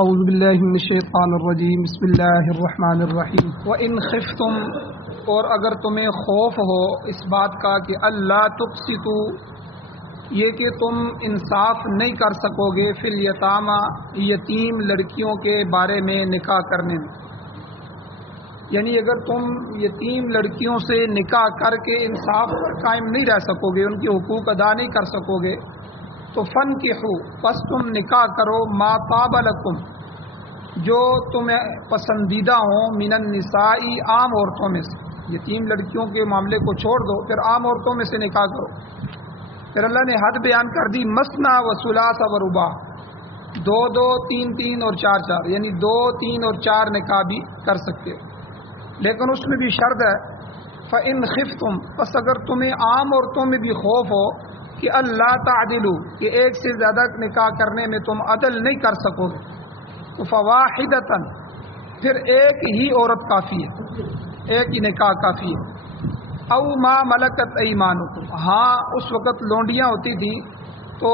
اعوذ باللہ من الشیطان الرجیم بسم اللہ الرحمن الرحیم وَإِنْ خِفْتُمْ، اور اگر تمہیں خوف ہو اس بات کا کہ اللہ تقسطوا، یہ کہ تم انصاف نہیں کر سکو گے فی الیتامی، یتیم لڑکیوں کے بارے میں نکاح کرنے میں، یعنی اگر تم یتیم لڑکیوں سے نکاح کر کے انصاف پر قائم نہیں رہ سکو گے، ان کے حقوق ادا نہیں کر سکو گے، تو فنکحوا، پس تم نکاح کرو ما طاب لکم، جو تمہیں پسندیدہ ہوں، من النساء، عام عورتوں میں سے، یتیم لڑکیوں کے معاملے کو چھوڑ دو، پھر عام عورتوں میں سے نکاح کرو۔ پھر اللہ نے حد بیان کر دی، مثنی و ثلاث و رباع، دو دو، تین تین اور چار چار، یعنی دو، تین اور چار نکاح بھی کر سکتے ہو، لیکن اس میں بھی شرط ہے، فَإِنْ خِفْتُمْ، پس اگر تمہیں عام عورتوں میں بھی خوف ہو کہ اللہ تعدلوا، کہ ایک سے زیادہ نکاح کرنے میں تم عدل نہیں کر سکو گے، تو فواحدۃ، پھر ایک ہی عورت کافی ہے، ایک ہی نکاح کافی ہے، او ما ملکت ایمانکم، ہاں اس وقت لونڈیاں ہوتی تھیں تو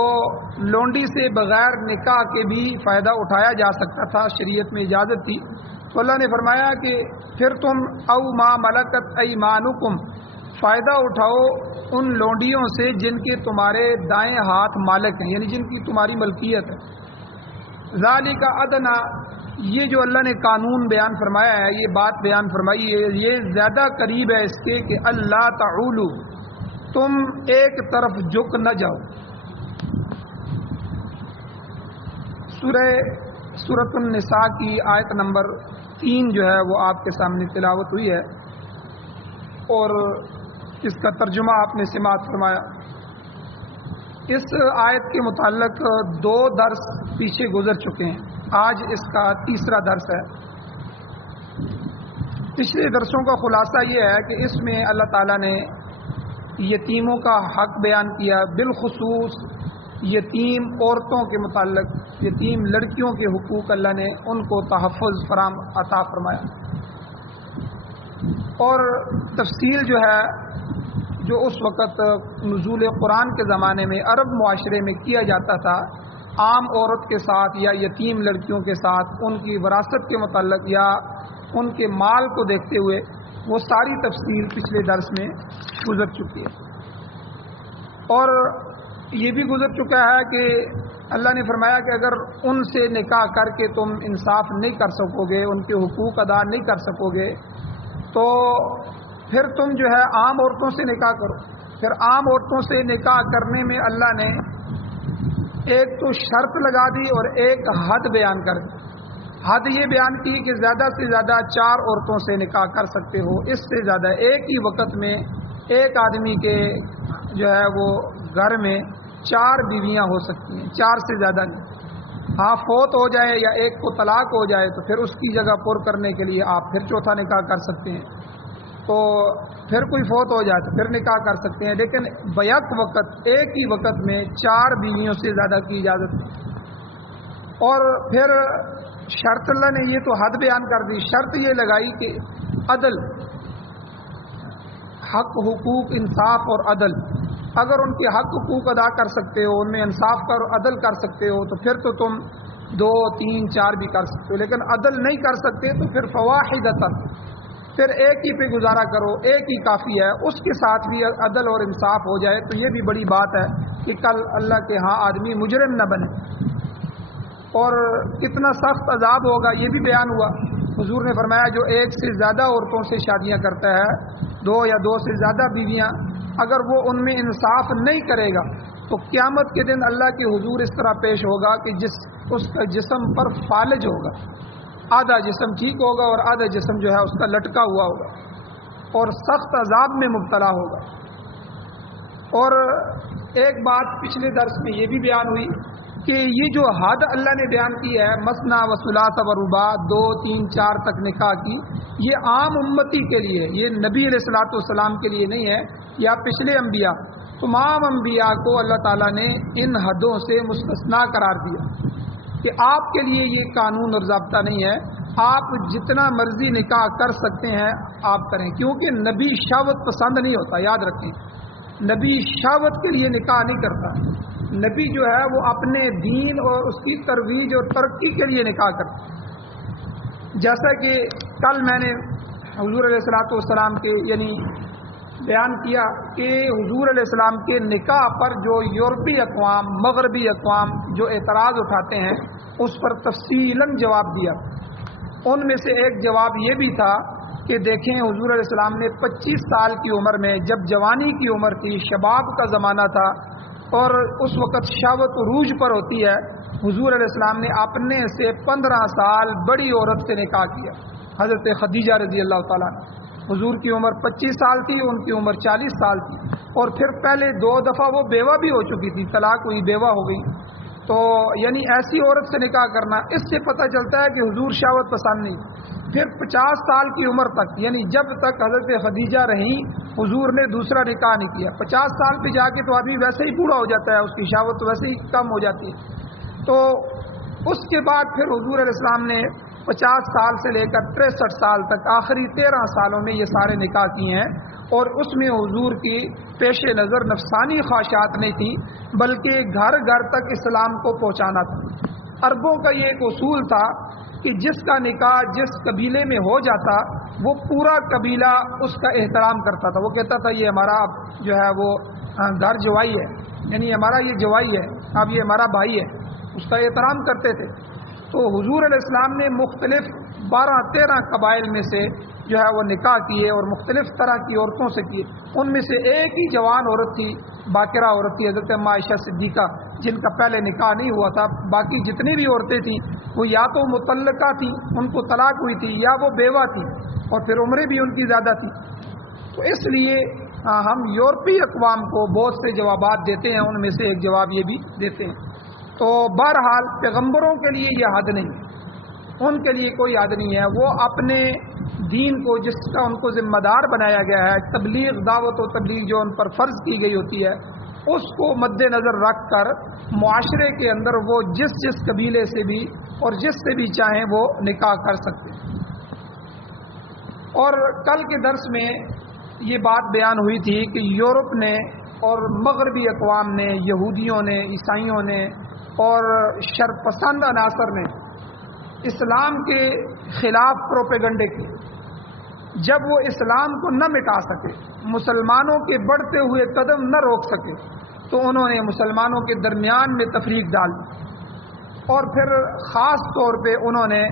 لونڈی سے بغیر نکاح کے بھی فائدہ اٹھایا جا سکتا تھا، شریعت میں اجازت تھی، تو اللہ نے فرمایا کہ پھر تم او ما ملکت ایمانکم، فائدہ اٹھاؤ ان لونڈیوں سے جن کے تمہارے دائیں ہاتھ مالک ہیں، یعنی جن کی تمہاری ملکیت ہے۔ ذالک ادنی، یہ جو اللہ نے قانون بیان فرمایا ہے، یہ بات بیان فرمائی ہے، یہ زیادہ قریب ہے اس کے کہ اللہ تعولو، تم ایک طرف جھک نہ جاؤ۔ سورۃ النساء کی آیت نمبر 3 جو ہے وہ آپ کے سامنے تلاوت ہوئی ہے، اور اس کا ترجمہ آپ نے سماعت فرمایا۔ اس آیت کے متعلق 2 درس پیچھے گزر چکے ہیں، آج اس کا تیسرا درس ہے۔ پچھلے درسوں کا خلاصہ یہ ہے کہ اس میں اللہ تعالیٰ نے یتیموں کا حق بیان کیا، بالخصوص یتیم عورتوں کے متعلق، یتیم لڑکیوں کے حقوق اللہ نے ان کو تحفظ فراہم عطا فرمایا، اور تفصیل جو ہے جو اس وقت نزول قرآن کے زمانے میں عرب معاشرے میں کیا جاتا تھا، عام عورت کے ساتھ یا یتیم لڑکیوں کے ساتھ ان کی وراثت کے متعلق یا ان کے مال کو دیکھتے ہوئے، وہ ساری تفصیل پچھلے درس میں گزر چکی ہے، اور یہ بھی گزر چکا ہے کہ اللہ نے فرمایا کہ اگر ان سے نکاح کر کے تم انصاف نہیں کر سکو گے، ان کے حقوق ادا نہیں کر سکو گے، تو پھر تم جو ہے عام عورتوں سے نکاح کرو۔ پھر عام عورتوں سے نکاح کرنے میں اللہ نے ایک تو شرط لگا دی اور ایک حد بیان کر دی۔ حد یہ بیان کی کہ زیادہ سے زیادہ 4 عورتوں سے نکاح کر سکتے ہو، اس سے زیادہ ایک ہی وقت میں ایک آدمی کے جو ہے وہ گھر میں 4 بیویاں ہو سکتی ہیں، 4 سے زیادہ نہیں۔ ہاں فوت ہو جائے یا ایک کو طلاق ہو جائے تو پھر اس کی جگہ پر کرنے کے لیے آپ پھر چوتھا نکاح کر سکتے ہیں، تو پھر کوئی فوت ہو جائے تو پھر نکاح کر سکتے ہیں، لیکن بیک وقت ایک ہی وقت میں 4 بیویوں سے زیادہ کی اجازت ہے۔ اور پھر شرط اللہ نے یہ تو حد بیان کر دی، شرط یہ لگائی کہ عدل، حق، حقوق، انصاف اور عدل، اگر ان کے حق حقوق ادا کر سکتے ہو، ان میں انصاف کر عدل کر سکتے ہو، تو پھر تو تم 2، 3، 4 بھی کر سکتے ہو، لیکن عدل نہیں کر سکتے تو پھر فواحدۃ، پھر ایک ہی پہ گزارا کرو، ایک ہی کافی ہے، اس کے ساتھ بھی عدل اور انصاف ہو جائے تو یہ بھی بڑی بات ہے کہ کل اللہ کے ہاں آدمی مجرم نہ بنے۔ اور کتنا سخت عذاب ہوگا یہ بھی بیان ہوا، حضور نے فرمایا جو ایک سے زیادہ عورتوں سے شادیاں کرتا ہے، 2 یا 2 سے زیادہ بیویاں، اگر وہ ان میں انصاف نہیں کرے گا تو قیامت کے دن اللہ کے حضور اس طرح پیش ہوگا کہ اس کا جسم پر فالج ہوگا، آدھا جسم ٹھیک ہوگا اور آدھا جسم جو ہے اس کا لٹکا ہوا ہوگا، اور سخت عذاب میں مبتلا ہوگا۔ اور ایک بات پچھلے درس میں یہ بھی بیان ہوئی کہ یہ جو حد اللہ نے بیان کی ہے، مثنی و ثلاث و رباع، 2، 3، 4 تک نکاح کی، یہ عام امتی کے لیے، یہ نبی علیہ الصلوۃ والسلام کے لیے نہیں ہے، یا پچھلے انبیاء، تمام انبیاء کو اللہ تعالیٰ نے ان حدوں سے مستثنا قرار دیا کہ آپ کے لیے یہ قانون اور ضابطہ نہیں ہے، آپ جتنا مرضی نکاح کر سکتے ہیں آپ کریں، کیونکہ نبی شہوت پسند نہیں ہوتا، یاد رکھیں، نبی شہوت کے لیے نکاح نہیں کرتا، نبی جو ہے وہ اپنے دین اور اس کی ترویج اور ترقی کے لیے نکاح کرتے. جیسا کہ کل میں نے حضور علیہ الصلوۃ والسلام کے یعنی بیان کیا کہ حضور علیہ السلام کے نکاح پر جو یورپی اقوام مغربی اقوام جو اعتراض اٹھاتے ہیں اس پر تفصیلاً جواب دیا. ان میں سے ایک جواب یہ بھی تھا کہ دیکھیں حضور علیہ السلام نے 25 سال کی عمر میں جب جوانی کی عمر تھی شباب کا زمانہ تھا اور اس وقت شہوت عروج پر ہوتی ہے, حضور علیہ السلام نے اپنے سے 15 سال بڑی عورت سے نکاح کیا, حضرت خدیجہ رضی اللہ تعالیٰ. حضور کی عمر 25 سال تھی, ان کی عمر 40 سال تھی, اور پھر پہلے 2 دفعہ وہ بیوہ بھی ہو چکی تھی, طلاق ہوئی بیوہ ہو گئی. تو یعنی ایسی عورت سے نکاح کرنا, اس سے پتہ چلتا ہے کہ حضور شہوت پسند نہیں. پھر 50 سال کی عمر تک یعنی جب تک حضرت خدیجہ رہیں حضور نے دوسرا نکاح نہیں کیا. 50 سال پہ جا کے تو آدمی ویسے ہی بوڑھا ہو جاتا ہے, اس کی شہوت ویسے ہی کم ہو جاتی ہے. تو اس کے بعد پھر حضور علیہ السلام نے 50 سال سے لے کر 63 سال تک آخری 13 سالوں میں یہ سارے نکاح کیے ہیں, اور اس میں حضور کی پیش نظر نفسانی خواہشات نہیں تھی بلکہ گھر گھر تک اسلام کو پہنچانا تھا. عربوں کا یہ ایک اصول تھا کہ جس کا نکاح جس قبیلے میں ہو جاتا وہ پورا قبیلہ اس کا احترام کرتا تھا. وہ کہتا تھا یہ ہمارا جو ہے وہ گھر جوائی ہے, یعنی ہمارا یہ جوائی ہے, اب یہ ہمارا بھائی ہے, اس کا احترام کرتے تھے. تو حضور علیہ السلام نے مختلف 12-13 قبائل میں سے جو ہے وہ نکاح کیے اور مختلف طرح کی عورتوں سے کیے. ان میں سے ایک ہی جوان عورت تھی, باقرہ عورت تھی, حضرت عائشہ صدیقہ, جن کا پہلے نکاح نہیں ہوا تھا. باقی جتنی بھی عورتیں تھیں وہ یا تو مطلقہ تھیں, ان کو طلاق ہوئی تھی, یا وہ بیوہ تھیں, اور پھر عمریں بھی ان کی زیادہ تھی. تو اس لیے ہم یورپی اقوام کو بہت سے جوابات دیتے ہیں, ان میں سے ایک جواب یہ بھی دیتے ہیں. تو بہرحال پیغمبروں کے لیے یہ حد نہیں, ان کے لیے کوئی حد نہیں ہے. وہ اپنے دین کو جس کا ان کو ذمہ دار بنایا گیا ہے, تبلیغ دعوت و تبلیغ جو ان پر فرض کی گئی ہوتی ہے, اس کو مد نظر رکھ کر معاشرے کے اندر وہ جس جس قبیلے سے بھی اور جس سے بھی چاہیں وہ نکاح کر سکتے ہیں. اور کل کے درس میں یہ بات بیان ہوئی تھی کہ یورپ نے اور مغربی اقوام نے, یہودیوں نے, عیسائیوں نے اور شرپسند عناصر نے اسلام کے خلاف پروپیگنڈے کی. جب وہ اسلام کو نہ مٹا سکے, مسلمانوں کے بڑھتے ہوئے قدم نہ روک سکے, تو انہوں نے مسلمانوں کے درمیان میں تفریق ڈال دی. اور پھر خاص طور پہ انہوں نے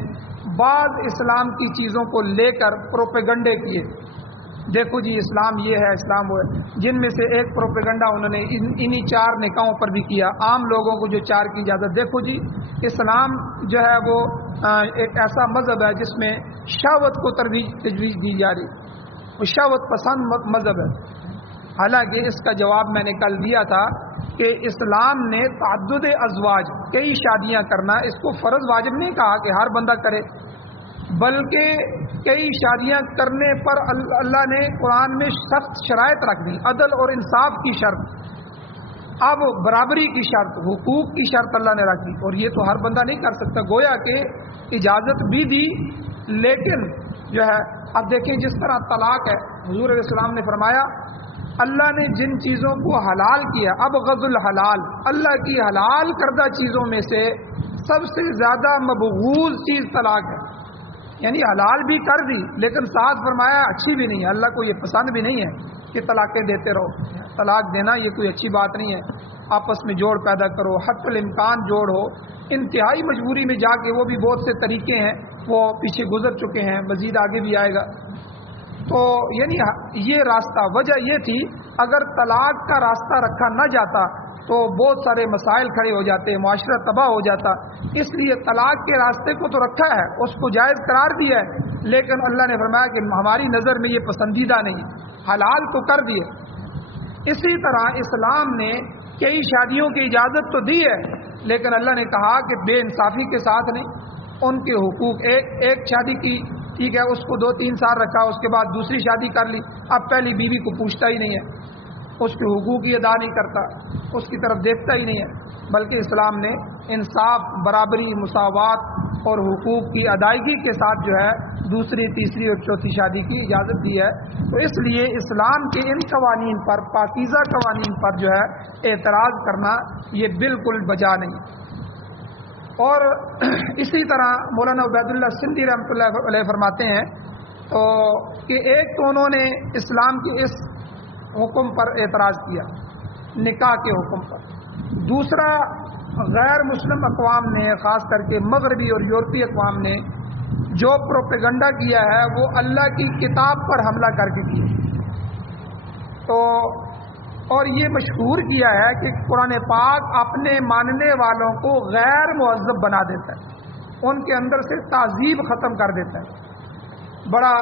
بعض اسلام کی چیزوں کو لے کر پروپیگنڈے کیے. دیکھو جی اسلام یہ ہے, اسلام وہ ہے. جن میں سے ایک پروپیگنڈا انہوں نے انہی 4 نکاحوں پر بھی کیا, عام لوگوں کو جو 4 کی اجازت. دیکھو جی اسلام جو ہے وہ ایک ایسا مذہب ہے جس میں شہوت کو تجویز دی جا رہی, وہ شہوت پسند مذہب ہے. حالانکہ اس کا جواب میں نے کل دیا تھا کہ اسلام نے تعدد ازواج, کئی شادیاں کرنا, اس کو فرض واجب نہیں کہا کہ ہر بندہ کرے, بلکہ کئی شادیاں کرنے پر اللہ نے قرآن میں سخت شرائط رکھ دی, عدل اور انصاف کی شرط, اب برابری کی شرط, حقوق کی شرط اللہ نے رکھ دی. اور یہ تو ہر بندہ نہیں کر سکتا, گویا کہ اجازت بھی دی, لیکن جو ہے اب دیکھیں جس طرح طلاق ہے, حضور علیہ السلام نے فرمایا اللہ نے جن چیزوں کو حلال کیا, اب غض الحلال, اللہ کی حلال کردہ چیزوں میں سے سب سے زیادہ مبغوض چیز طلاق ہے. یعنی حلال بھی کر دی لیکن ساتھ فرمایا اچھی بھی نہیں ہے, اللہ کو یہ پسند بھی نہیں ہے کہ طلاقیں دیتے رہو. طلاق دینا یہ کوئی اچھی بات نہیں ہے, آپس میں جوڑ پیدا کرو, حتی الامکان جوڑ ہو. انتہائی مجبوری میں جا کے وہ بھی بہت سے طریقے ہیں, وہ پیچھے گزر چکے ہیں, مزید آگے بھی آئے گا. تو یعنی یہ راستہ, وجہ یہ تھی اگر طلاق کا راستہ رکھا نہ جاتا تو بہت سارے مسائل کھڑے ہو جاتے, معاشرہ تباہ ہو جاتا. اس لیے طلاق کے راستے کو تو رکھا ہے, اس کو جائز قرار دیا ہے, لیکن اللہ نے فرمایا کہ ہماری نظر میں یہ پسندیدہ نہیں, حلال تو کر دیے. اسی طرح اسلام نے کئی شادیوں کی اجازت تو دی ہے, لیکن اللہ نے کہا کہ بے انصافی کے ساتھ نہیں. ان کے حقوق, ایک شادی کی ٹھیک ہے, اس کو 2-3 سال رکھا, اس کے بعد دوسری شادی کر لی, اب پہلی بیوی کو پوچھتا ہی نہیں ہے, اس کے حقوق ہی ادا نہیں کرتا, اس کی طرف دیکھتا ہی نہیں ہے. بلکہ اسلام نے انصاف, برابری, مساوات اور حقوق کی ادائیگی کے ساتھ جو ہے دوسری تیسری اور چوتھی شادی کی اجازت دی ہے. تو اس لیے اسلام کے ان قوانین پر، پاکیزہ قوانین پر جو ہے اعتراض کرنا یہ بالکل بجا نہیں. اور اسی طرح مولانا عبید اللہ سندھی رحمۃ اللہ علیہ فرماتے ہیں تو کہ ایک تو انہوں نے اسلام کے اس حکم پر اعتراض کیا، نکاح کے حکم پر. دوسرا، غیر مسلم اقوام نے، خاص کر کے مغربی اور یورپی اقوام نے جو پروپیگنڈا کیا ہے وہ اللہ کی کتاب پر حملہ کر کے کیا. تو اور یہ مشہور کیا ہے کہ قرآن پاک اپنے ماننے والوں کو غیر مہذب بنا دیتا ہے، ان کے اندر سے تہذیب ختم کر دیتا ہے. بڑا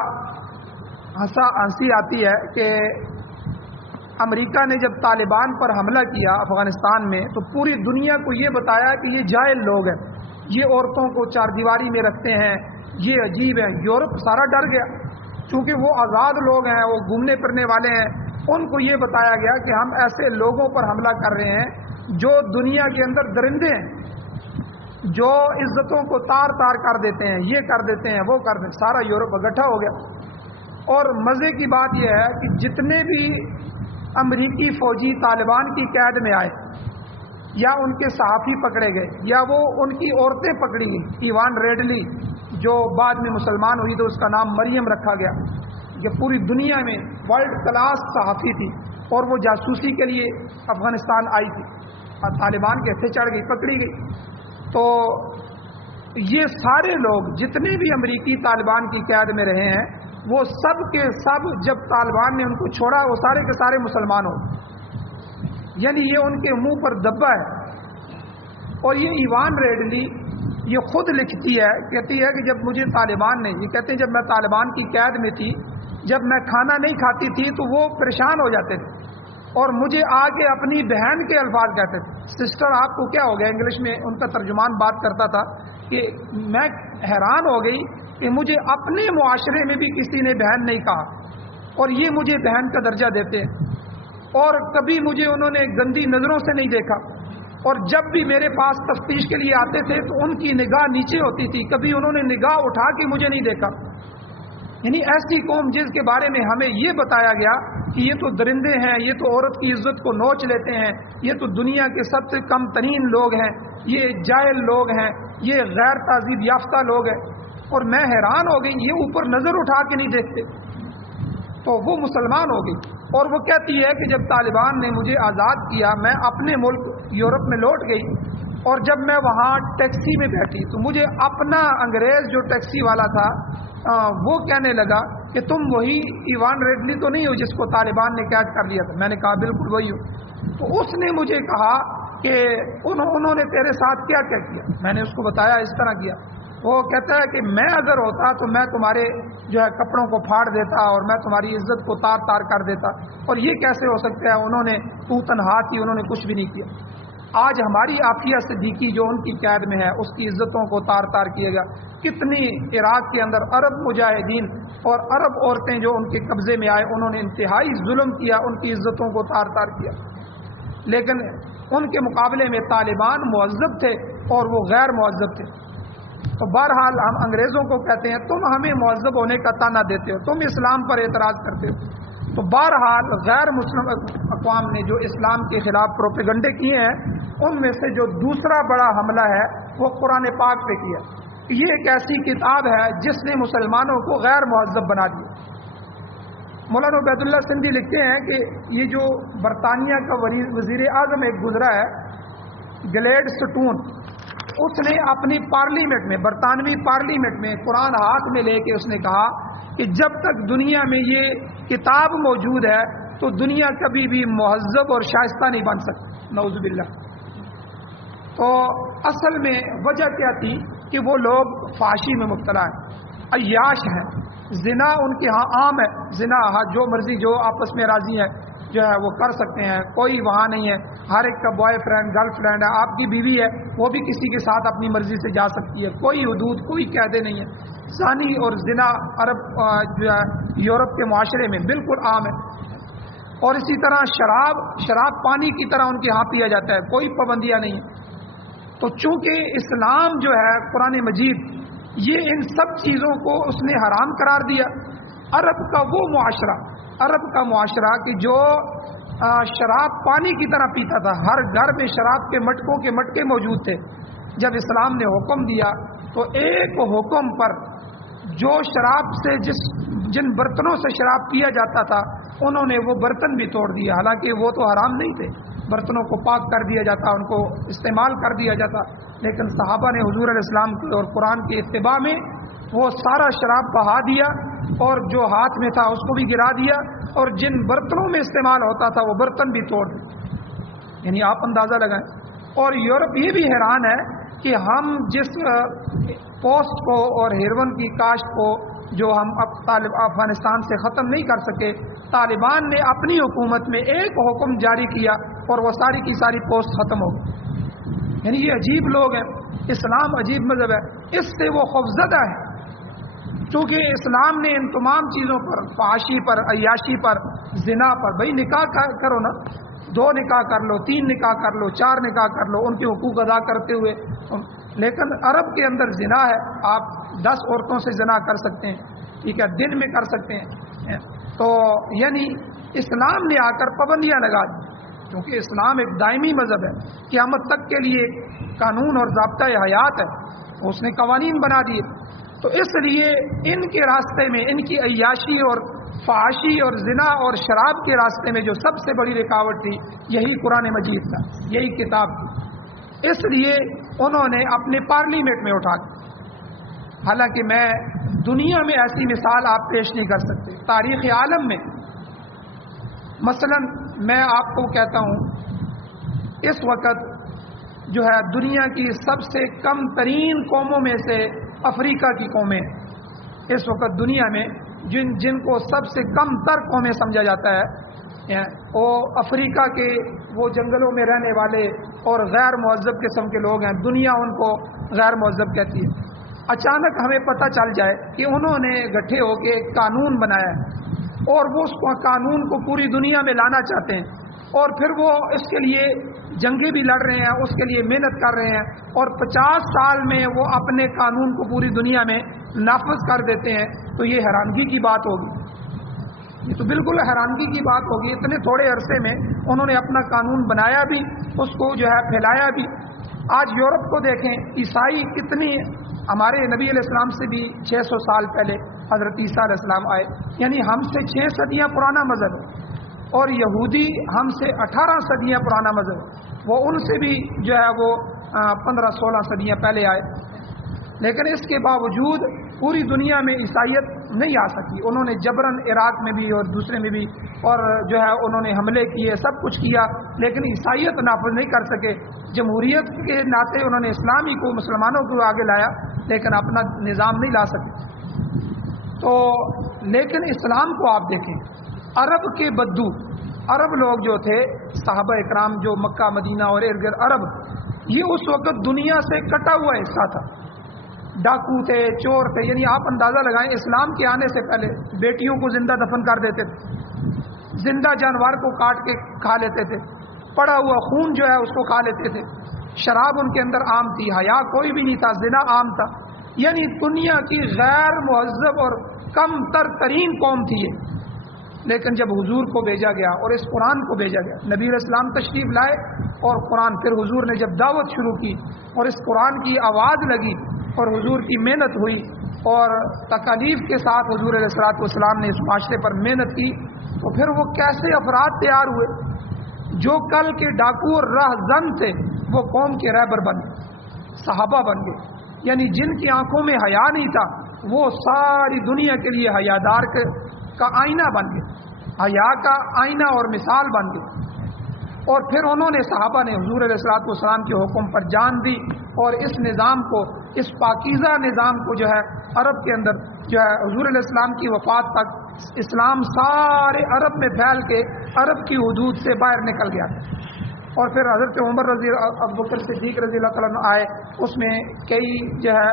ہنسی آتی ہے کہ امریکہ نے جب طالبان پر حملہ کیا افغانستان میں تو پوری دنیا کو یہ بتایا کہ یہ جاہل لوگ ہیں، یہ عورتوں کو چار دیواری میں رکھتے ہیں، یہ عجیب ہیں. یورپ سارا ڈر گیا چونکہ وہ آزاد لوگ ہیں، وہ گھومنے پھرنے والے ہیں. ان کو یہ بتایا گیا کہ ہم ایسے لوگوں پر حملہ کر رہے ہیں جو دنیا کے اندر درندے ہیں، جو عزتوں کو تار تار کر دیتے ہیں، یہ کر دیتے ہیں، وہ کر دیتے ہیں. سارا یورپ اکٹھا ہو گیا. اور مزے کی بات یہ ہے کہ جتنے بھی امریکی فوجی طالبان کی قید میں آئے یا ان کے صحافی پکڑے گئے یا وہ ان کی عورتیں پکڑی گئی، ایوان ریڈلی جو بعد میں مسلمان ہوئی تو اس کا نام مریم رکھا گیا، یہ پوری دنیا میں ورلڈ کلاس صحافی تھی اور وہ جاسوسی کے لیے افغانستان آئی تھی، طالبان کے ہتھے چڑھ گئی، پکڑی گئی. تو یہ سارے لوگ جتنے بھی امریکی طالبان کی قید میں رہے ہیں وہ سب کے سب جب طالبان نے ان کو چھوڑا وہ سارے کے سارے مسلمان ہو، یعنی یہ ان کے منہ پر دبا ہے. اور یہ ایوان ریڈلی یہ خود لکھتی ہے، کہتی ہے کہ جب مجھے طالبان نے، یہ کہتے ہیں جب میں طالبان کی قید میں تھی، جب میں کھانا نہیں کھاتی تھی تو وہ پریشان ہو جاتے تھے اور مجھے آ کے اپنی بہن کے الفاظ کہتے تھے، سسٹر آپ کو کیا ہو گیا، انگلش میں ان کا ترجمان بات کرتا تھا کہ میں حیران ہو گئی کہ مجھے اپنے معاشرے میں بھی کسی نے بہن نہیں کہا اور یہ مجھے بہن کا درجہ دیتے ہیں. اور کبھی مجھے انہوں نے گندی نظروں سے نہیں دیکھا، اور جب بھی میرے پاس تفتیش کے لیے آتے تھے تو ان کی نگاہ نیچے ہوتی تھی، کبھی انہوں نے نگاہ اٹھا کے مجھے نہیں دیکھا. یعنی ایسی قوم جس کے بارے میں ہمیں یہ بتایا گیا کہ یہ تو درندے ہیں، یہ تو عورت کی عزت کو نوچ لیتے ہیں، یہ تو دنیا کے سب سے کم ترین لوگ ہیں، یہ جاہل لوگ ہیں، یہ غیر تہذیب یافتہ لوگ ہیں. اور میں حیران ہو گئی، یہ اوپر نظر اٹھا کے نہیں دیکھتے. تو وہ مسلمان ہو گئی اور وہ کہتی ہے کہ جب طالبان نے مجھے آزاد کیا میں اپنے ملک یورپ میں لوٹ گئی اور جب میں وہاں ٹیکسی میں بیٹھی تو مجھے اپنا انگریز جو ٹیکسی والا تھا وہ کہنے لگا کہ تم وہی ایوان ریڈلی تو نہیں ہو جس کو طالبان نے قید کر لیا تھا. میں نے کہا بالکل وہی ہوں. تو اس نے مجھے کہا کہ انہوں نے تیرے ساتھ کیا کیا کیا. میں نے اس کو بتایا اس طرح کیا. وہ کہتا ہے کہ میں اگر ہوتا تو میں تمہارے جو ہے کپڑوں کو پھاڑ دیتا اور میں تمہاری عزت کو تار تار کر دیتا. اور یہ کیسے ہو سکتا ہے، انہوں نے تو تنہا کی، انہوں نے کچھ بھی نہیں کیا. آج ہماری عافیہ صدیقی جو ان کی قید میں ہے اس کی عزتوں کو تار تار کیا گیا. کتنی عراق کے اندر عرب مجاہدین اور عرب عورتیں جو ان کے قبضے میں آئے انہوں نے انتہائی ظلم کیا، ان کی عزتوں کو تار تار کیا. لیکن ان کے مقابلے میں طالبان مہذب تھے اور وہ غیر مہذب تھے. تو بہرحال ہم انگریزوں کو کہتے ہیں تم ہمیں مہذب ہونے کا تانا دیتے ہو، تم اسلام پر اعتراض کرتے ہو. تو بہرحال غیر مسلم اقوام نے جو اسلام کے خلاف پروپیگنڈے کیے ہیں ان میں سے جو دوسرا بڑا حملہ ہے وہ قرآن پاک پہ کیا. یہ ایک ایسی کتاب ہے جس نے مسلمانوں کو غیر مہذب بنا دیا. مولانا عبید اللہ سندھی لکھتے ہیں کہ یہ جو برطانیہ کا وزیر اعظم ایک گزرا ہے گلیڈ سٹون، اس نے اپنی پارلیمنٹ میں، برطانوی پارلیمنٹ میں قرآن ہاتھ میں لے کے اس نے کہا کہ جب تک دنیا میں یہ کتاب موجود ہے تو دنیا کبھی بھی مہذب اور شائستہ نہیں بن سکتی، نعوذ باللہ. تو اصل میں وجہ کیا تھی کہ وہ لوگ فحاشی میں مبتلا ہیں، عیاش ہیں، زنا ان کے ہاں عام ہے، زنا جو مرضی جو آپس میں راضی ہے جو ہے وہ کر سکتے ہیں، کوئی وہاں نہیں ہے، ہر ایک کا بوائے فرینڈ گرل فرینڈ ہے. آپ کی بیوی ہے وہ بھی کسی کے ساتھ اپنی مرضی سے جا سکتی ہے، کوئی حدود کوئی قیدیں نہیں ہے. زانی اور زنا عرب جو ہے یورپ کے معاشرے میں بالکل عام ہے. اور اسی طرح شراب پانی کی طرح ان کے ہاں پیا جاتا ہے، کوئی پابندیاں نہیں ہے. تو چونکہ اسلام جو ہے قرآن مجید یہ ان سب چیزوں کو اس نے حرام قرار دیا. عرب کا وہ معاشرہ، عرب کا معاشرہ کہ جو شراب پانی کی طرح پیتا تھا، ہر گھر میں شراب کے مٹکوں کے مٹکے موجود تھے. جب اسلام نے حکم دیا تو ایک حکم پر جو شراب سے جن برتنوں سے شراب پیا جاتا تھا انہوں نے وہ برتن بھی توڑ دیا. حالانکہ وہ تو حرام نہیں تھے، برتنوں کو پاک کر دیا جاتا، ان کو استعمال کر دیا جاتا، لیکن صحابہ نے حضور علیہ السلام اور قرآن کی اتباع میں وہ سارا شراب بہا دیا اور جو ہاتھ میں تھا اس کو بھی گرا دیا، اور جن برتنوں میں استعمال ہوتا تھا وہ برتن بھی توڑ دیے. یعنی آپ اندازہ لگائیں. اور یورپ یہ بھی حیران ہے کہ ہم جس پوسٹ کو اور ہیروئن کی کاشت کو جو ہم افغانستان سے ختم نہیں کر سکے، طالبان نے اپنی حکومت میں ایک حکم جاری کیا اور وہ ساری کی ساری پوسٹ ختم ہو گئی. یعنی یہ عجیب لوگ ہیں. اسلام عجیب مذہب ہے، اس سے وہ خوفزدہ ہے چونکہ اسلام نے ان تمام چیزوں پر، فحاشی پر، عیاشی پر، زنا پر، بھائی نکاح کرو نا، 2 نکاح کر لو، 3 نکاح کر لو، 4 نکاح کر لو، ان کے حقوق ادا کرتے ہوئے. لیکن عرب کے اندر زنا ہے، آپ 10 عورتوں سے زنا کر سکتے ہیں، ٹھیک ہے، دن میں کر سکتے ہیں. تو یعنی اسلام نے آ کر پابندیاں لگا دی، کیونکہ اسلام ایک دائمی مذہب ہے، قیامت تک کے لیے قانون اور ضابطۂ حیات ہے، اس نے قوانین بنا دیے. تو اس لیے ان کے راستے میں، ان کی عیاشی اور فحاشی اور زنا اور شراب کے راستے میں جو سب سے بڑی رکاوٹ تھی یہی قرآن مجید تھا، یہی کتاب تھی. اس لیے انہوں نے اپنے پارلیمنٹ میں اٹھا دی. حالانکہ میں دنیا میں ایسی مثال آپ پیش نہیں کر سکتے تاریخ عالم میں. مثلا میں آپ کو کہتا ہوں، اس وقت جو ہے دنیا کی سب سے کم ترین قوموں میں سے افریقہ کی قومیں، اس وقت دنیا میں جن کو سب سے کم تر قومیں سمجھا جاتا ہے، وہ افریقہ کے وہ جنگلوں میں رہنے والے اور غیر مہذب قسم کے لوگ ہیں. دنیا ان کو غیر مہذب کہتی ہے. اچانک ہمیں پتہ چل جائے کہ انہوں نے اکٹھے ہو کے ایک قانون بنایا ہے اور وہ اس قانون کو پوری دنیا میں لانا چاہتے ہیں، اور پھر وہ اس کے لیے جنگیں بھی لڑ رہے ہیں، اس کے لیے محنت کر رہے ہیں، اور 50 سال میں وہ اپنے قانون کو پوری دنیا میں نافذ کر دیتے ہیں. تو یہ حیرانگی کی بات ہوگی، یہ تو بالکل حیرانگی کی بات ہوگی. اتنے تھوڑے عرصے میں انہوں نے اپنا قانون بنایا بھی، اس کو جو ہے پھیلایا بھی. آج یورپ کو دیکھیں، عیسائی کتنی، ہمارے نبی علیہ السلام سے بھی 600 سال پہلے حضرت عیسیٰ علیہ السلام آئے، یعنی ہم سے 6 صدیاں پرانا مذہب ہے. اور یہودی ہم سے 18 صدیاں پرانا مذہب ہے، وہ ان سے بھی جو ہے وہ 15-16 صدیاں پہلے آئے. لیکن اس کے باوجود پوری دنیا میں عیسائیت نہیں آ سکی. انہوں نے جبراً عراق میں بھی اور دوسرے میں بھی، اور جو ہے انہوں نے حملے کیے، سب کچھ کیا، لیکن عیسائیت نافذ نہیں کر سکے. جمہوریت کے ناطے انہوں نے اسلامی کو، مسلمانوں کو آگے لایا، لیکن اپنا نظام نہیں لا سکے. تو لیکن اسلام کو آپ دیکھیں، عرب کے بدو، عرب لوگ جو تھے، صحابہ اکرام جو مکہ مدینہ اور ارد گرد عرب، یہ اس وقت دنیا سے کٹا ہوا حصہ تھا. ڈاکو تھے، چور تھے. یعنی آپ اندازہ لگائیں، اسلام کے آنے سے پہلے بیٹیوں کو زندہ دفن کر دیتے تھے، زندہ جانور کو کاٹ کے کھا لیتے تھے، پڑا ہوا خون جو ہے اس کو کھا لیتے تھے. شراب ان کے اندر عام تھی، حیا کوئی بھی نہیں تھا، زنا عام تھا. یعنی دنیا کی غیر مہذب اور کم تر ترین قوم تھی یہ. لیکن جب حضور کو بھیجا گیا اور اس قرآن کو بھیجا گیا، نبی علیہ السلام تشریف لائے اور قرآن، پھر حضور نے جب دعوت شروع کی اور اس قرآن کی آواز لگی اور حضور کی محنت ہوئی اور تکالیف کے ساتھ حضور علیہ السلام نے اس معاشرے پر محنت کی، تو پھر وہ کیسے افراد تیار ہوئے جو کل کے ڈاکو اور راہزن تھے، وہ قوم کے رہبر بن گئے، صحابہ بن گئے. یعنی جن کی آنکھوں میں حیا نہیں تھا وہ ساری دنیا کے لیے حیادار کا آئینہ بن گئے، حیا کا آئینہ اور مثال بن گئے. اور پھر انہوں نے، صحابہ نے حضور علیہ السلام کے حکم پر جان دی اور اس نظام کو، اس پاکیزہ نظام کو جو ہے عرب کے اندر جو ہے حضور علیہ السلام کی وفات تک اسلام سارے عرب میں پھیل کے عرب کی حدود سے باہر نکل گیا. اور پھر حضرت عمر ابوبکر صدیق رضی اللہ تعالیٰ عنہ آئے، اس میں کئی جو ہے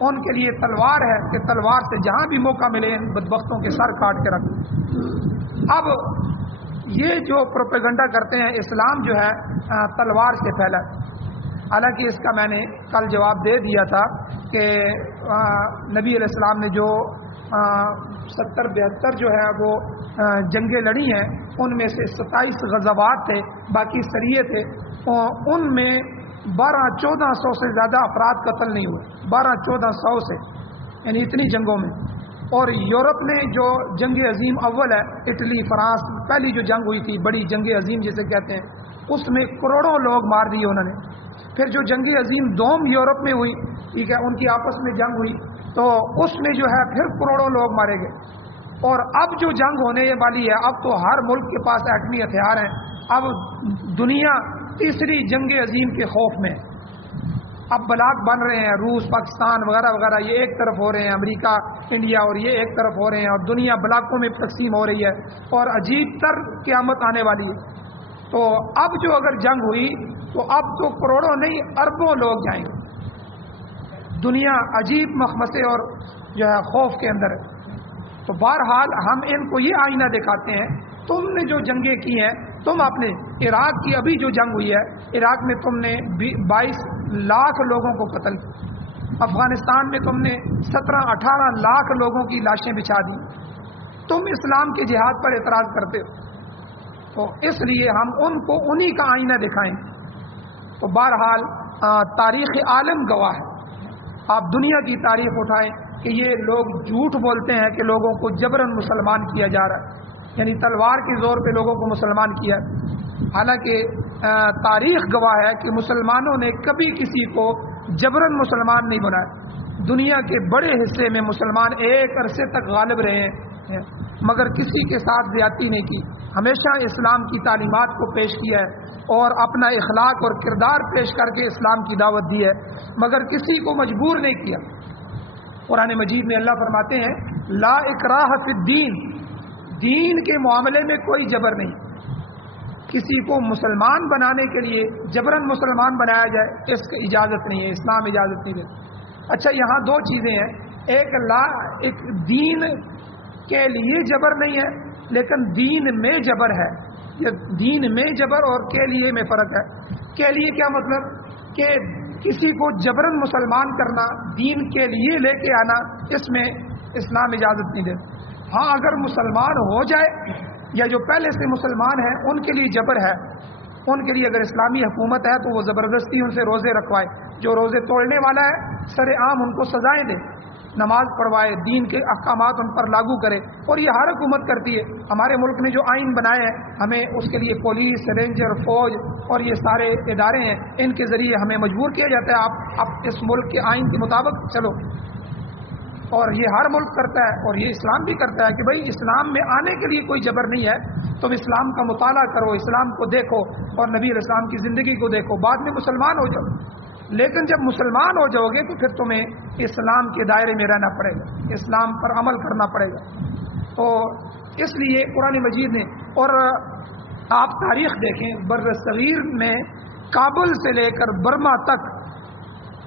ان کے لیے تلوار ہے کہ تلوار سے جہاں بھی موقع ملے ان بدبختوں کے سر کاٹ کے رکھ. اب یہ جو پروپیگنڈا کرتے ہیں اسلام جو ہے تلوار سے پھیلا، حالانکہ اس کا میں نے کل جواب دے دیا تھا کہ نبی علیہ السلام نے جو 70-72 جو ہے وہ جنگیں لڑی ہیں، ان میں سے 27 غزوات تھے، باقی سریے تھے، ان میں 1200-1400 سے زیادہ افراد قتل نہیں ہوئے، 1200-1400 سے، یعنی اتنی جنگوں میں. اور یورپ میں جو جنگ عظیم اول ہے، اٹلی فرانس پہلی جو جنگ ہوئی تھی، بڑی جنگ عظیم جسے کہتے ہیں، اس میں کروڑوں لوگ مار دیے انہوں نے. پھر جو جنگ عظیم دوم یورپ میں ہوئی، ٹھیک ہے، ان کی آپس میں جنگ ہوئی تو اس میں جو ہے پھر کروڑوں لوگ مارے گئے. اور اب جو جنگ ہونے والی ہے، اب تو ہر ملک کے پاس ایٹمی ہتھیار ہیں. اب دنیا تیسری جنگ عظیم کے خوف میں، اب بلاک بن رہے ہیں، روس پاکستان وغیرہ وغیرہ یہ ایک طرف ہو رہے ہیں، امریکہ انڈیا اور یہ ایک طرف ہو رہے ہیں، اور دنیا بلاکوں میں تقسیم ہو رہی ہے اور عجیب تر قیامت آنے والی ہے. تو اب جو اگر جنگ ہوئی تو اب تو کروڑوں نہیں اربوں لوگ جائیں گے. دنیا عجیب مخمسے اور جو ہے خوف کے اندر ہے. تو بہرحال ہم ان کو یہ آئینہ دکھاتے ہیں، تم نے جو جنگیں کی ہیں، تم اپنے عراق کی ابھی جو جنگ ہوئی ہے، عراق میں تم نے 22 لاکھ لوگوں کو قتل کیا، افغانستان میں تم نے 17-18 لاکھ لوگوں کی لاشیں بچھا دی. تم اسلام کے جہاد پر اعتراض کرتے ہو، تو اس لیے ہم ان کو انہی کا آئینہ دکھائیں. تو بہرحال تاریخ عالم گواہ ہے. آپ دنیا کی تاریخ اٹھائیں کہ یہ لوگ جھوٹ بولتے ہیں کہ لوگوں کو جبراً مسلمان کیا جا رہا ہے، یعنی تلوار کے زور پہ لوگوں کو مسلمان کیا. حالانکہ تاریخ گواہ ہے کہ مسلمانوں نے کبھی کسی کو جبراً مسلمان نہیں بنایا. دنیا کے بڑے حصے میں مسلمان ایک عرصے تک غالب رہے ہیں، مگر کسی کے ساتھ زیادتی نہیں کی. ہمیشہ اسلام کی تعلیمات کو پیش کیا ہے اور اپنا اخلاق اور کردار پیش کر کے اسلام کی دعوت دی ہے، مگر کسی کو مجبور نہیں کیا. قرآن مجید میں اللہ فرماتے ہیں لا اکراہ فی الدین، دین کے معاملے میں کوئی جبر نہیں. کسی کو مسلمان بنانے کے لیے جبراً مسلمان بنایا جائے، اس کی اجازت نہیں ہے، اسلام اجازت نہیں دیتا. اچھا یہاں دو چیزیں ہیں، ایک دین کے لیے جبر نہیں ہے لیکن دین میں جبر ہے. دین میں جبر اور کے لیے میں فرق ہے. کے لیے کیا مطلب کہ کسی کو جبراً مسلمان کرنا، دین کے لیے لے کے آنا، اس میں اسلام اجازت نہیں دیتا. ہاں اگر مسلمان ہو جائے یا جو پہلے سے مسلمان ہیں ان کے لیے جبر ہے، ان کے لیے اگر اسلامی حکومت ہے تو وہ زبردستی ان سے روزے رکھوائے، جو روزے توڑنے والا ہے سر عام ان کو سزائیں دے، نماز پڑھوائے، دین کے احکامات ان پر لاگو کرے. اور یہ ہر حکومت کرتی ہے. ہمارے ملک نے جو آئین بنائے ہیں، ہمیں اس کے لیے پولیس، رینجر، فوج اور یہ سارے ادارے ہیں، ان کے ذریعے ہمیں مجبور کیا جاتا ہے آپ اس ملک کے آئین کے مطابق چلو. اور یہ ہر ملک کرتا ہے اور یہ اسلام بھی کرتا ہے کہ بھائی اسلام میں آنے کے لیے کوئی جبر نہیں ہے. تم اسلام کا مطالعہ کرو، اسلام کو دیکھو اور نبی علیہ السلام کی زندگی کو دیکھو، بعد میں مسلمان ہو جاؤ. لیکن جب مسلمان ہو جاؤ گے تو پھر تمہیں اسلام کے دائرے میں رہنا پڑے گا، اسلام پر عمل کرنا پڑے گا. تو اس لیے قرآن مجید نے، اور آپ تاریخ دیکھیں بر صغیر میں کابل سے لے کر برما تک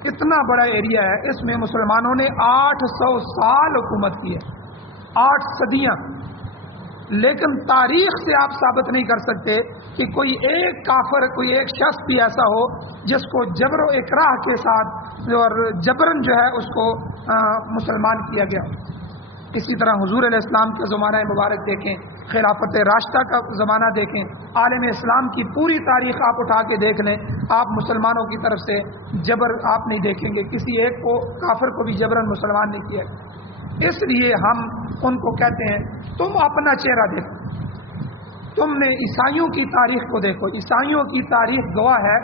اتنا بڑا ایریا ہے، اس میں مسلمانوں نے 800 سال حکومت کی ہے، 8 صدیاں. لیکن تاریخ سے آپ ثابت نہیں کر سکتے کہ کوئی ایک کافر، کوئی ایک شخص بھی ایسا ہو جس کو جبر و اکراہ کے ساتھ اور جبرن جو ہے اس کو مسلمان کیا گیا. اسی طرح حضور علیہ السلام کا زمانہ مبارک دیکھیں، خلافت راشدہ کا زمانہ دیکھیں، عالم اسلام کی پوری تاریخ آپ اٹھا کے دیکھ لیں، آپ مسلمانوں کی طرف سے جبر آپ نہیں دیکھیں گے، کسی ایک کو کافر کو بھی جبرن مسلمان نہیں کیا. اس لیے ہم ان کو کہتے ہیں تم اپنا چہرہ دیکھو. تم نے عیسائیوں کی تاریخ کو دیکھو، عیسائیوں کی تاریخ گواہ ہے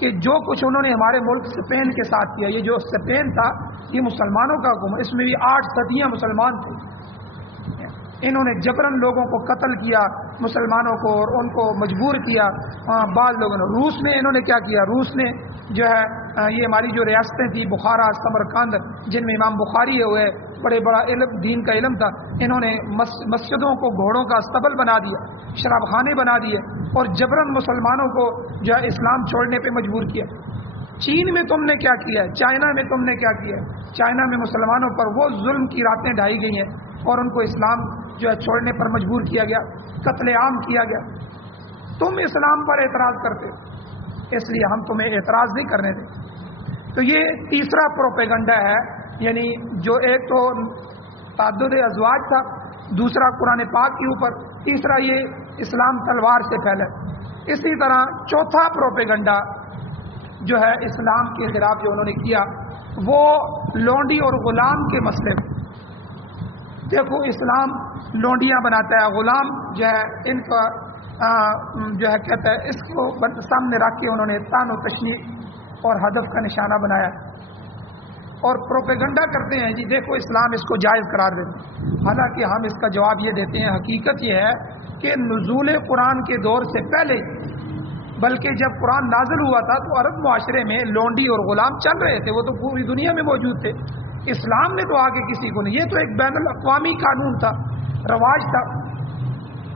کہ جو کچھ انہوں نے ہمارے ملک اسپین کے ساتھ کیا، یہ جو اسپین تھا یہ مسلمانوں کا حکومت، اس میں بھی 8 صدیاں مسلمان تھے. انہوں نے جبراً لوگوں کو قتل کیا، مسلمانوں کو، اور ان کو مجبور کیا. بعض لوگوں نے، روس میں انہوں نے کیا کیا، روس نے جو ہے یہ ہماری جو ریاستیں تھیں بخارا، سمرقند، جن میں امام بخاری ہوئے، بڑے بڑا علم، دین کا علم تھا، انہوں نے مسجدوں کو گھوڑوں کا استبل بنا دیا، شراب خانے بنا دیے اور جبراً مسلمانوں کو جو ہے اسلام چھوڑنے پہ مجبور کیا. چین میں تم نے کیا کیا ہے، چائنا میں تم نے کیا کیا ہے، چائنا میں مسلمانوں پر وہ ظلم کی راتیں ڈھائی گئی ہیں اور ان کو اسلام جو ہے چھوڑنے پر مجبور کیا گیا، قتل عام کیا گیا. تم اسلام پر اعتراض کرتے ہو، اس لیے ہم تمہیں اعتراض نہیں کرنے دیں. تو یہ تیسرا پروپیگنڈا ہے، یعنی جو ایک تو تعدد ازواج تھا، دوسرا قرآن پاک کے اوپر، تیسرا یہ اسلام تلوار سے پھیلا. اسی طرح چوتھا پروپیگنڈا جو ہے اسلام کے خلاف جو انہوں نے کیا وہ لونڈی اور غلام کے مسئلے میں. دیکھو اسلام لونڈیاں بناتا ہے، غلام جو ہے ان کا جو ہے کہتا ہے، اس کو سامنے رکھ کے انہوں نے تان و تشنیع اور ہدف کا نشانہ بنایا اور پروپیگنڈا کرتے ہیں جی دیکھو اسلام اس کو جائز قرار دیتے ہیں. حالانکہ ہم اس کا جواب یہ دیتے ہیں، حقیقت یہ ہے کہ نزول قرآن کے دور سے پہلے، بلکہ جب قرآن نازل ہوا تھا تو عرب معاشرے میں لونڈی اور غلام چل رہے تھے، وہ تو پوری دنیا میں موجود تھے. اسلام نے تو آگے کسی کو نہیں، یہ تو ایک بین الاقوامی قانون تھا، رواج تھا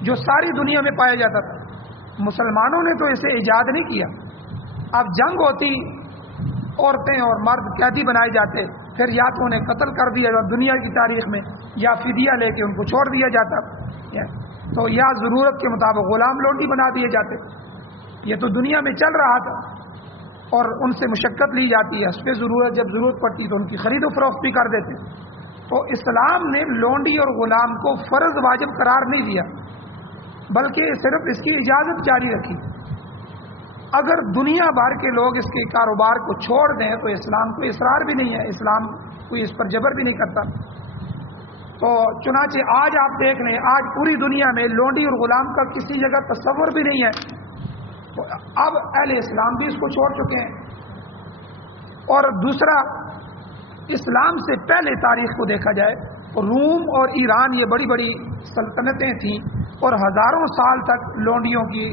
جو ساری دنیا میں پایا جاتا تھا. مسلمانوں نے تو اسے ایجاد نہیں کیا. اب جنگ ہوتی، عورتیں اور مرد قیدی بنائے جاتے، پھر یا تو انہیں قتل کر دیا جاتا دنیا کی تاریخ میں، یا فدیہ لے کے ان کو چھوڑ دیا جاتا، تو یا ضرورت کے مطابق غلام لونڈی بنا دیے جاتے. یہ تو دنیا میں چل رہا تھا اور ان سے مشقت لی جاتی ہے، اس پہ ضرورت جب ضرورت پڑتی تو ان کی خرید و فروخت بھی کر دیتے. تو اسلام نے لونڈی اور غلام کو فرض واجب قرار نہیں دیا، بلکہ صرف اس کی اجازت جاری رکھی. اگر دنیا بھر کے لوگ اس کے کاروبار کو چھوڑ دیں تو اسلام کو اصرار بھی نہیں ہے، اسلام کوئی اس پر جبر بھی نہیں کرتا. تو چنانچہ آج آپ دیکھ لیں، آج پوری دنیا میں لونڈی اور غلام کا کسی جگہ تصور بھی نہیں ہے. تو اب اہل اسلام بھی اس کو چھوڑ چکے ہیں. اور دوسرا، اسلام سے پہلے تاریخ کو دیکھا جائے، روم اور ایران یہ بڑی بڑی سلطنتیں تھیں اور ہزاروں سال تک لونڈیوں کی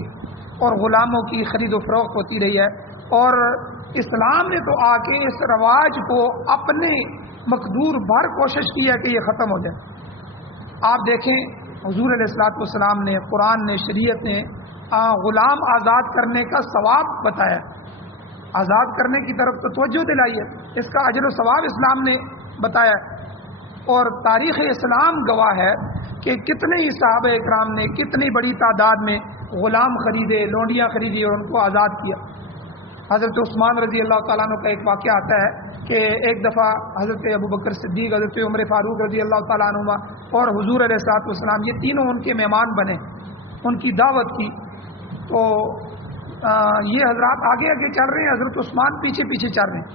اور غلاموں کی خرید و فروخت ہوتی رہی ہے. اور اسلام نے تو آ کے اس رواج کو اپنے مقدور بھر کوشش کی ہے کہ یہ ختم ہو جائے. آپ دیکھیں حضور علیہ الصلوۃ والسلام نے، قرآن نے، شریعت نے غلام آزاد کرنے کا ثواب بتایا، آزاد کرنے کی طرف تو توجہ دلائی ہے، اس کا اجر و ثواب اسلام نے بتایا. اور تاریخ اسلام گواہ ہے کہ کتنے ہی صحابہ اکرام نے کتنی بڑی تعداد میں غلام خریدے، لونڈیاں خریدی اور ان کو آزاد کیا. حضرت عثمان رضی اللہ تعالیٰ عنہ کا ایک واقعہ آتا ہے کہ ایک دفعہ حضرت ابوبکر صدیق، حضرت عمر فاروق رضی اللہ تعالیٰ عنہ اور حضور علیہ الصلوۃ والسلام یہ تینوں ان کے مہمان بنے، ان کی دعوت کی. تو یہ حضرات آگے آگے چل رہے ہیں، حضرت عثمان پیچھے پیچھے چل رہے ہیں.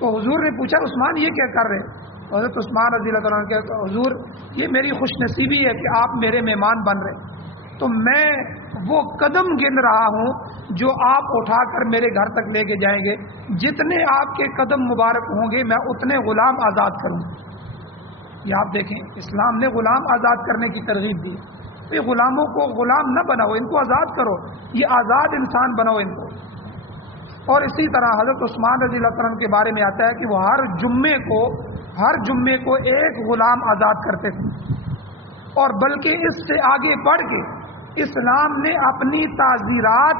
تو حضور نے پوچھا عثمان یہ کیا کر رہے ہیں؟ حضرت عثمان رضی اللہ تعالیٰ عنہ کہتے حضور یہ میری خوش نصیبی ہے کہ آپ میرے مہمان بن رہے ہیں، تو میں وہ قدم گن رہا ہوں جو آپ اٹھا کر میرے گھر تک لے کے جائیں گے، جتنے آپ کے قدم مبارک ہوں گے میں اتنے غلام آزاد کروں. یہ آپ دیکھیں اسلام نے غلام آزاد کرنے کی ترغیب دی. یہ غلاموں کو غلام نہ بناؤ، ان کو آزاد کرو، یہ آزاد انسان بناؤ ان کو. اور اسی طرح حضرت عثمان رضی اللہ عنہ کے بارے میں آتا ہے کہ وہ ہر جمعے کو ایک غلام آزاد کرتے تھے. اور بلکہ اس سے آگے بڑھ کے اسلام نے اپنی تعزیرات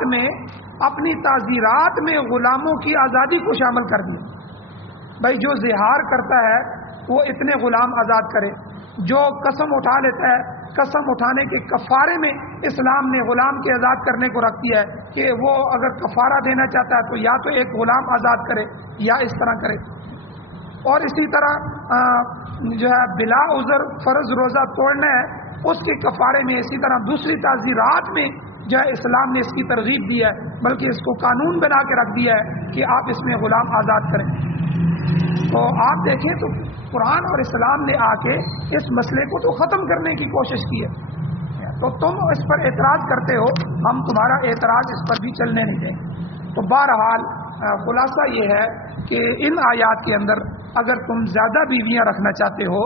میں غلاموں کی آزادی کو شامل کر دیا. بھائی جو زہار کرتا ہے وہ اتنے غلام آزاد کرے، جو قسم اٹھا لیتا ہے قسم اٹھانے کے کفارے میں اسلام نے غلام کے آزاد کرنے کو رکھ دیا ہے کہ وہ اگر کفارہ دینا چاہتا ہے تو یا تو ایک غلام آزاد کرے یا اس طرح کرے. اور اسی طرح جو ہے بلا عذر فرض روزہ توڑنا ہے اس کے کفارے میں، اسی طرح دوسری تعزیرات میں جو ہے اسلام نے اس کی ترغیب دی ہے، بلکہ اس کو قانون بنا کے رکھ دیا ہے کہ آپ اس میں غلام آزاد کریں. تو آپ دیکھیں تو قرآن اور اسلام نے آ کے اس مسئلے کو تو ختم کرنے کی کوشش کی ہے. تو تم اس پر اعتراض کرتے ہو، ہم تمہارا اعتراض اس پر بھی چلنے نہیں دیں. تو بہرحال خلاصہ یہ ہے کہ ان آیات کے اندر اگر تم زیادہ بیویاں رکھنا چاہتے ہو،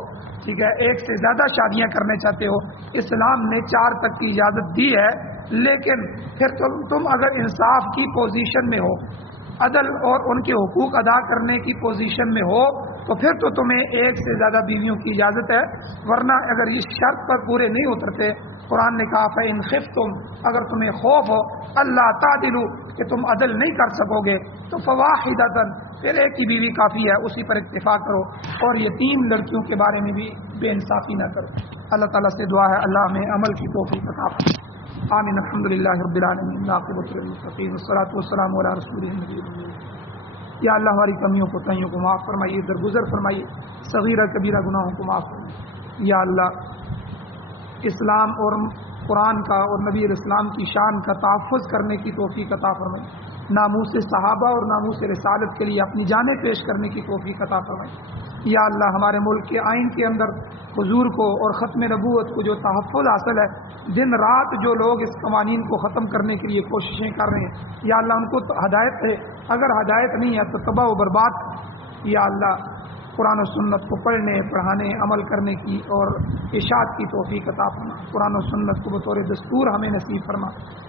ٹھیک ہے، ایک سے زیادہ شادیاں کرنے چاہتے ہو، اسلام نے 4 تک کی اجازت دی ہے. لیکن پھر تم اگر انصاف کی پوزیشن میں ہو، عدل اور ان کے حقوق ادا کرنے کی پوزیشن میں ہو، تو پھر تو تمہیں ایک سے زیادہ بیویوں کی اجازت ہے، ورنہ اگر اس شرط پر پورے نہیں اترتے، قرآن نے کہا فَإِنْ خِفْتُمْ، اگر تمہیں خوف ہو اللہ تعدلوا کہ تم عدل نہیں کر سکو گے، تو فواحدۃ، پھر ایک ہی بیوی کافی ہے، اسی پر اکتفا کرو، اور یتیم لڑکیوں کے بارے میں بھی بے انصافی نہ کرو۔ اللہ تعالیٰ سے دعا ہے اللہ ہمیں عمل کی توفیق عطا فرمائے۔ آمین۔ الحمدللہ رب العالمین، عاقبۃ للمتقین، والصلاۃ والسلام علی رسول النبی۔ یا اللہ ہماری کمیوں کو تائیوں کو معاف فرمائیے، درگزر فرمائیے، صغیرہ کبیرہ گناہوں کو معاف فرمائیے۔ یا اللہ اسلام اور قرآن کا اور نبی الاسلام کی شان کا تحفظ کرنے کی توفیق عطا فرمائیے، ناموس صحابہ اور ناموس رسالت کے لیے اپنی جانیں پیش کرنے کی توفیق عطا فرمائیے۔ یا اللہ ہمارے ملک کے آئین کے اندر حضور کو اور ختم نبوت کو جو تحفظ حاصل ہے، دن رات جو لوگ اس قوانین کو ختم کرنے کے لیے کوششیں کر رہے ہیں، یا اللہ ان کو تو ہدایت ہے، اگر ہدایت نہیں ہے تو تباہ و برباد۔ یا اللہ قرآن و سنت کو پڑھنے، پڑھانے، عمل کرنے کی اور اشاعت کی توفیق عطا فرما۔ قرآن و سنت کو بطور دستور ہمیں نصیب فرما،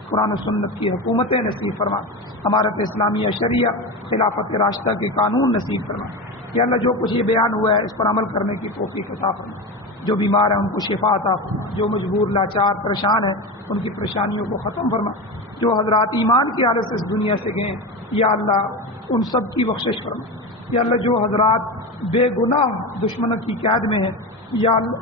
قرآن و سنت کی حکومتیں نصیب فرما، امارت اسلامیہ شریعہ خلافت راشدہ کے قانون نصیب فرما۔ یا اللہ جو کچھ یہ بیان ہوا ہے اس پر عمل کرنے کی توفیق عطا فرما، جو بیمار ہیں ان کو شفا عطا فرما، جو مجبور لاچار پریشان ہیں ان کی پریشانیوں کو ختم فرما، جو حضرات ایمان کی حالت سے اس دنیا سے گئے یا اللہ ان سب کی بخشش فرما۔ یا اللہ جو حضرات بے گناہ دشمنوں کی قید میں ہیں یا اللہ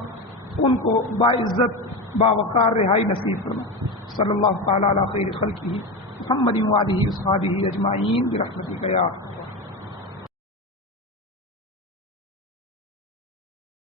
ان کو باعزت باوقار رہائی نصیب فرما۔ صلی اللہ تعالیٰ علی خیر خلقہ محمد و آلہ و اصحابہ اجمعین برحمتک یا